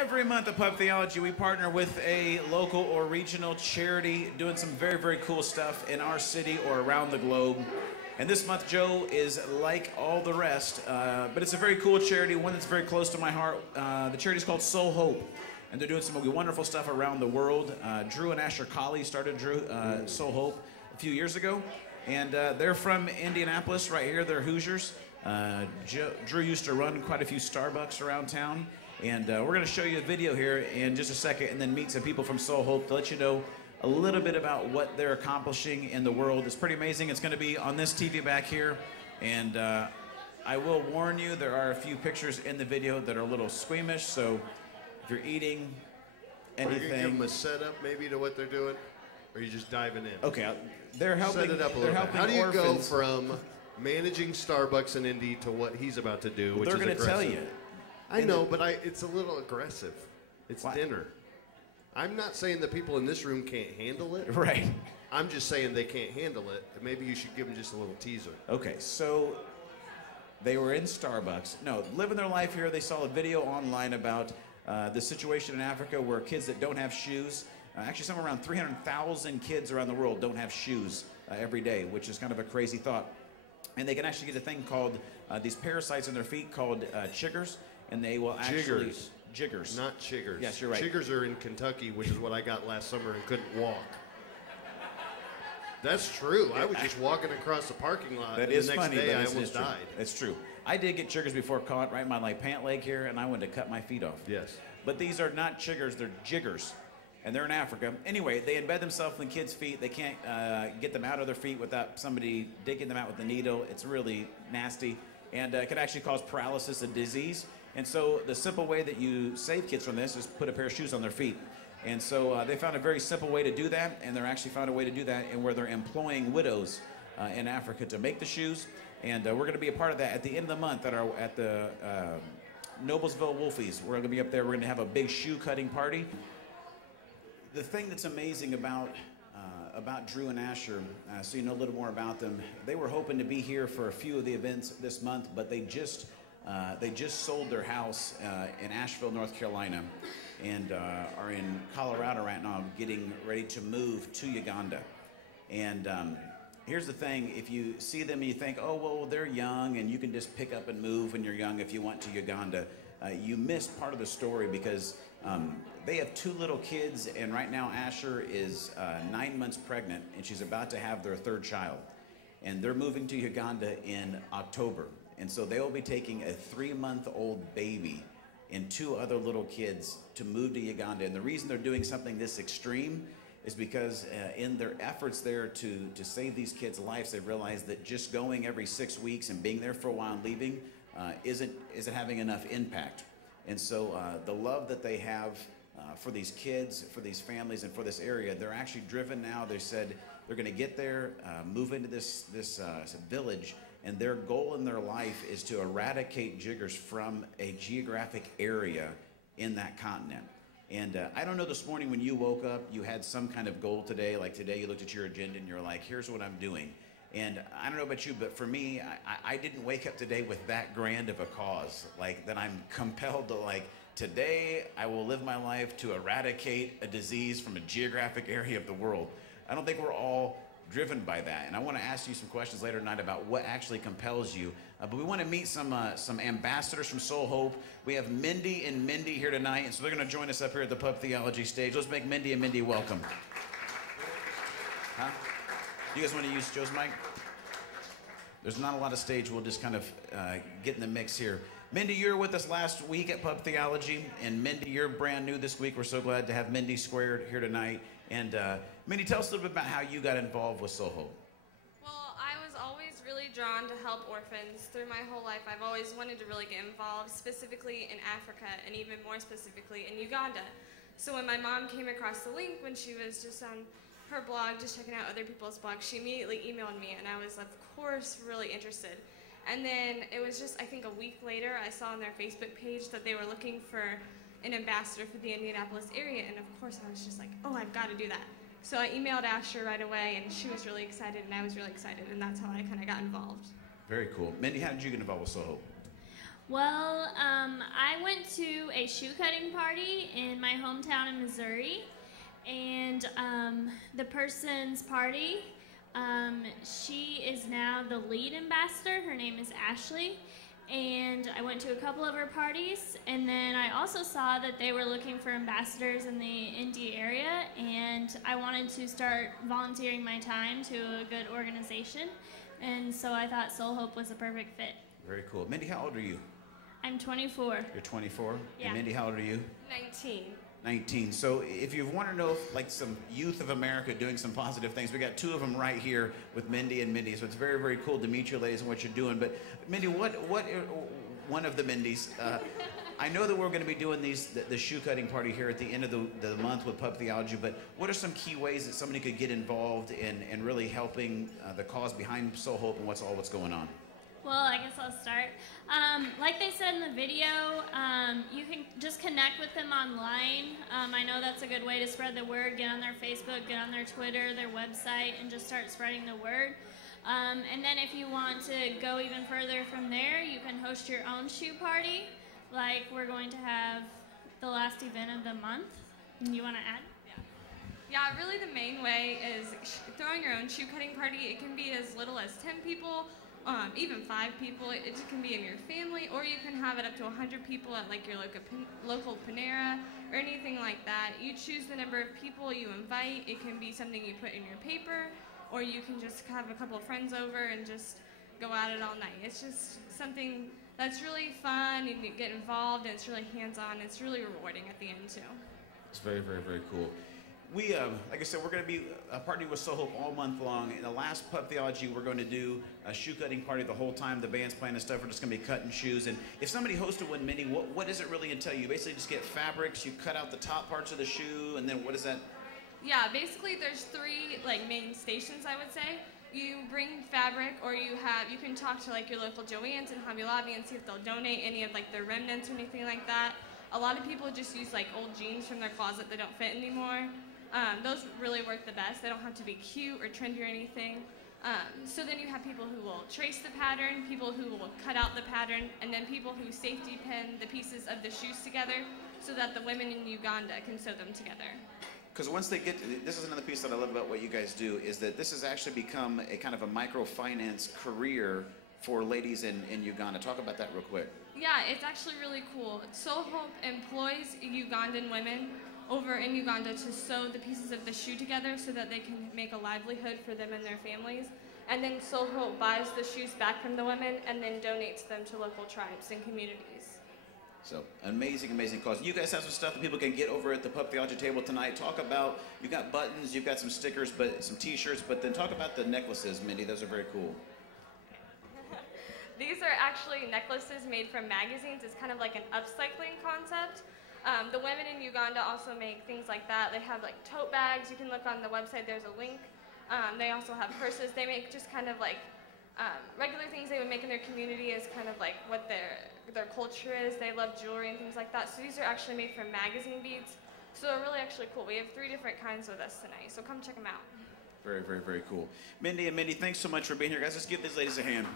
Every month at Pub Theology, we partner with a local or regional charity doing some very, very cool stuff in our city or around the globe. And this month, Joe is like all the rest, but it's a very cool charity, one that's very close to my heart. The charity is called Soul Hope, and they're doing some wonderful stuff around the world. Drew and Asher Colley started Soul Hope a few years ago, and they're from Indianapolis, right here. They're Hoosiers. Drew used to run quite a few Starbucks around town, and we're going to show you a video here in just a second, and then meet some people from Soul Hope to let you know a little bit about what they're accomplishing in the world. It's pretty amazing. It's going to be on this TV back here, and I will warn you, there are a few pictures in the video that are a little squeamish, so if you're eating anything... Are you going to give them a setup maybe to what they're doing, or are you just diving in? Okay, they're helping. Set it up a little bit. How do you go from managing Starbucks in Indy to what he's about to do, which is aggressive? They're going to tell you. I know, but it's a little aggressive. It's dinner. I'm not saying that people in this room can't handle it. Right. I'm just saying they can't handle it. Maybe you should give them just a little teaser. Okay, so they were in Starbucks. No, living their life here. They saw a video online about the situation in Africa where kids that don't have shoes, actually somewhere around 300,000 kids around the world don't have shoes every day, which is kind of a crazy thought. And they can actually get a thing called, these parasites in their feet called chiggers, and they will actually... Jiggers. Not chiggers. Yes, you're right. Chiggers are in Kentucky, which is what I got last summer and couldn't walk. That's true. I was just walking across the parking lot, that and is the next funny, day I but almost died. That's true. I did get chiggers before, caught right in my pant leg here, and I went to cut my feet off. Yes. But these are not chiggers, they're jiggers. And they're in Africa. Anyway, they embed themselves in the kids' feet. They can't get them out of their feet without somebody digging them out with a needle. It's really nasty, and it can actually cause paralysis and disease. And so the simple way that you save kids from this is put a pair of shoes on their feet. And so they found a very simple way to do that, and they're actually found a way to do that and where they're employing widows in Africa to make the shoes. And we're going to be a part of that at the end of the month at the Noblesville Wolfies. We're going to be up there. We're going to have a big shoe cutting party. The thing that's amazing about Drew and Asher, so you know a little more about them, they were hoping to be here for a few of the events this month, but they just sold their house in Asheville, North Carolina, and are in Colorado right now getting ready to move to Uganda. And here's the thing, if you see them and you think, oh, well, they're young and you can just pick up and move when you're young if you want to Uganda, you missed part of the story because they have 2 little kids, and right now Asher is 9 months pregnant, and she's about to have their 3rd child. And they're moving to Uganda in October. And so they will be taking a 3-month-old baby and 2 other little kids to move to Uganda. And the reason they're doing something this extreme is because in their efforts there to save these kids' lives, they've realized that just going every 6 weeks and being there for a while and leaving isn't having enough impact. And so the love that they have for these kids, for these families, and for this area, they're actually driven now. They said they're going to get there, move into this village, and their goal in their life is to eradicate jiggers from a geographic area in that continent. And I don't know, this morning when you woke up, you had some kind of goal today, like today you looked at your agenda and you're like, here's what I'm doing. And I don't know about you, but for me, I didn't wake up today with that grand of a cause, like that I'm compelled to, like, today I will live my life to eradicate a disease from a geographic area of the world. I don't think we're all driven by that, and I want to ask you some questions later tonight about what actually compels you. But we want to meet some ambassadors from Soul Hope. We have Mindy and Mindy here tonight, and so they're going to join us up here at the Pub Theology stage. Let's make Mindy and Mindy welcome. Huh? You guys want to use Joe's mic? There's not a lot of stage. We'll just kind of get in the mix here. Mindy, you were with us last week at Pub Theology, and Mindy, you're brand new this week. We're so glad to have Mindy Squared here tonight. And Mindy, tell us a little bit about how you got involved with Soul Hope. Well, I was always really drawn to help orphans. Through my whole life, I've always wanted to really get involved, specifically in Africa, and even more specifically in Uganda. So when my mom came across the link when she was just on her blog, just checking out other people's blogs, she immediately emailed me, and I was, of course, really interested. And then it was just, I think a week later, I saw on their Facebook page that they were looking for an ambassador for the Indianapolis area, and of course I was just like, oh, I've got to do that. So I emailed Asher right away, and she was really excited, and I was really excited, and that's how I kind of got involved. Very cool. Mindy, how did you get involved with Soul Hope? Well, I went to a shoe cutting party in my hometown in Missouri, and the person's party, she is now the lead ambassador. Her name is Ashley, and I went to a couple of her parties, and then I also saw that they were looking for ambassadors in the Indy area, and I wanted to start volunteering my time to a good organization, and so I thought Soul Hope was a perfect fit. Very cool. Mindy, how old are you? I'm 24. You're 24? Yeah. And Mindy, how old are you? 19. 19. So if you want to know like some youth of America doing some positive things, we got two of them right here with Mindy and Mindy. So it's very, very cool to meet you ladies and what you're doing. But Mindy, what one of the Mindys, I know that we're going to be doing the shoe cutting party here at the end of the month with Pub Theology, but what are some key ways that somebody could get involved in really helping the cause behind Soul Hope and what's going on? Well, I guess I'll start. Like they said in the video, you can just connect with them online. I know that's a good way to spread the word. Get on their Facebook, get on their Twitter, their website, and just start spreading the word. And then if you want to go even further from there, you can host your own shoe party. Like we're going to have the last event of the month. You want to add? Yeah, really the main way is throwing your own shoe cutting party. It can be as little as 10 people. Even 5 people. It just can be in your family, or you can have it up to 100 people at like your local Panera or anything like that. You choose the number of people you invite. It can be something you put in your paper, or you can just have a couple of friends over and just go at it all night. It's just something that's really fun, and you get involved, and it's really hands-on. It's really rewarding at the end too. It's very, very, very cool. We, like I said, we're going to be partnering with Soul Hope all month long. In the last Pub Theology, we're going to do a shoe cutting party the whole time. The band's playing and stuff. We're just going to be cutting shoes. And if somebody hosted one, Mindy, what does it really entail? You basically just get fabrics, you cut out the top parts of the shoe, and then what is that? Yeah, basically there's 3 like main stations, I would say. You bring fabric, or you can talk to like your local Joann's and Hobby Lobby and see if they'll donate any of like their remnants or anything like that. A lot of people just use like old jeans from their closet that don't fit anymore. Those really work the best. They don't have to be cute or trendy or anything. So then you have people who will trace the pattern, people who will cut out the pattern, and then people who safety pin the pieces of the shoes together so that the women in Uganda can sew them together. Because once they get to, this is another piece that I love about what you guys do, is that this has actually become a kind of a microfinance career for ladies in Uganda. Talk about that real quick. Yeah, it's actually really cool. Soul Hope employs Ugandan women over in Uganda to sew the pieces of the shoe together so that they can make a livelihood for them and their families. And then Soul Hope buys the shoes back from the women and then donates them to local tribes and communities. So, amazing, amazing cause. You guys have some stuff that people can get over at the Pub Theology table tonight. Talk about, you've got buttons, you've got some stickers, but some t-shirts, but then talk about the necklaces, Mindy. Those are very cool. These are actually necklaces made from magazines. It's kind of like an upcycling concept. The women in Uganda also make things like that. They have like tote bags. You can look on the website, there's a link. They also have purses. They make just kind of like regular things they would make in their community as kind of like what their culture is. They love jewelry and things like that. So these are actually made from magazine beads. So they're really actually cool. We have 3 different kinds with us tonight. So come check them out. Very, very, very cool. Mindy and Mindy, thanks so much for being here. Guys, let's give these ladies a hand.